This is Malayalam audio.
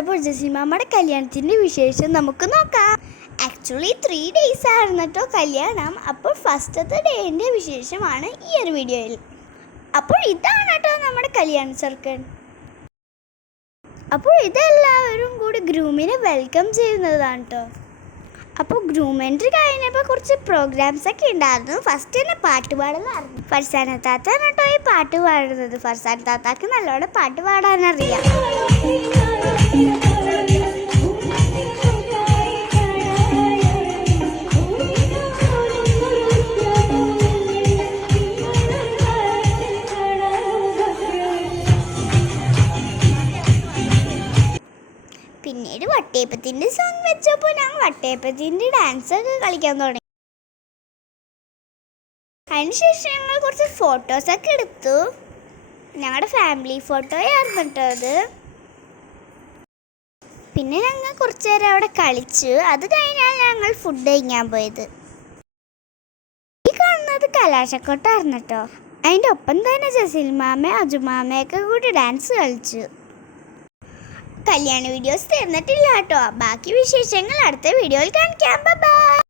അപ്പോൾ ജസീമാമ്മയുടെ കല്യാണത്തിൻ്റെ വിശേഷം നമുക്ക് നോക്കാം. ആക്ച്വലി 3 days ആയിരുന്നു കേട്ടോ കല്യാണം. അപ്പോൾ ഫസ്റ്റത്തെ ഡേൻ്റെ വിശേഷമാണ് ഈ ഒരു വീഡിയോയിൽ. അപ്പോൾ ഇതാണ് കേട്ടോ നമ്മുടെ കല്യാണ സർക്കിൾ. അപ്പോൾ ഇതെല്ലാവരും കൂടി ഗ്രൂമിനെ വെൽക്കം ചെയ്യുന്നതാണ് കേട്ടോ. അപ്പോൾ ഗ്രൂം എൻട്രി കഴിഞ്ഞപ്പോൾ കുറച്ച് പ്രോഗ്രാംസ് ഒക്കെ ഉണ്ടായിരുന്നു. ഫസ്റ്റ് തന്നെ പാട്ട് പാടലായിരുന്നു. ഫർസാന താത്താണ് കേട്ടോ ഈ പാട്ട് പാടുന്നത്. ഫർസാന താത്താക്ക് നല്ലോണം പാട്ട് പാടാനറിയാം. പിന്നീട് വട്ടയപ്പത്തിൻ്റെ സോങ് വെച്ചപ്പോൾ ഞങ്ങൾ വട്ടയപ്പത്തിൻ്റെ ഡാൻസൊക്കെ കളിക്കാൻ തുടങ്ങി. അതിനുശേഷം ഞങ്ങൾ കുറച്ച് ഫോട്ടോസൊക്കെ എടുത്തു. ഞങ്ങളുടെ ഫാമിലി ഫോട്ടോയായിരുന്നു കേട്ടോ അത്. പിന്നെ ഞങ്ങൾ കുറച്ച് നേരം അവിടെ കളിച്ചു. അത് കഴിഞ്ഞാൽ ഞങ്ങൾ ഫുഡ് കഴിക്കാൻ പോയത്. ഈ കാണുന്നത് കലാശക്കൊട്ടായിരുന്നു കേട്ടോ. അതിൻ്റെ ഒപ്പം തന്നെ ജസീൽമാമ അജുമാമയൊക്കെ കൂടി ഡാൻസ് കളിച്ചു. കല്യാണ വീഡിയോസ് തീർന്നിട്ടില്ല കേട്ടോ. ബാക്കി വിശേഷങ്ങൾ അടുത്ത വീഡിയോയിൽ കാണിക്കാം. ബൈ.